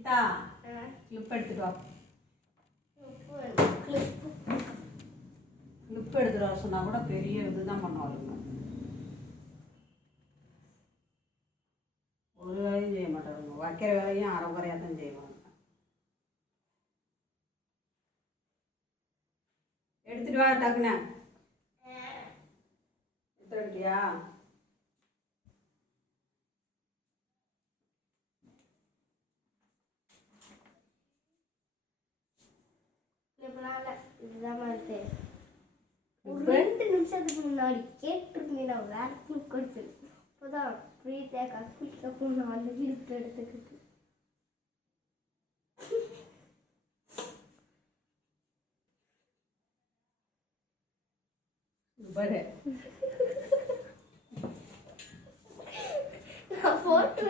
Geetha clip எடுத்துட்டு வா. Clip எடுத்துட்டு வர சொன்னா கூட பெரிய இதுதான் பண்ணுவாளுங்க. ஒரு வேலையும் செய்ய மாட்டாங்க, வைக்கிற வேலையும் அரை குறையாக தான் செய்வாங்க. எடுத்துட்டு வா டக்குன்னு. எடுத்துட்டியா? ஒரு 2 நிமிஷத்துக்கு முன்னாடி கேட்டுருந்தீங்கன்னா வேற கொடுத்து இப்போதான் பிரீத்தியா கஷ்டம் நான் அந்த கிஃப்ட் எடுத்துக்கிட்டு நான் போட்டு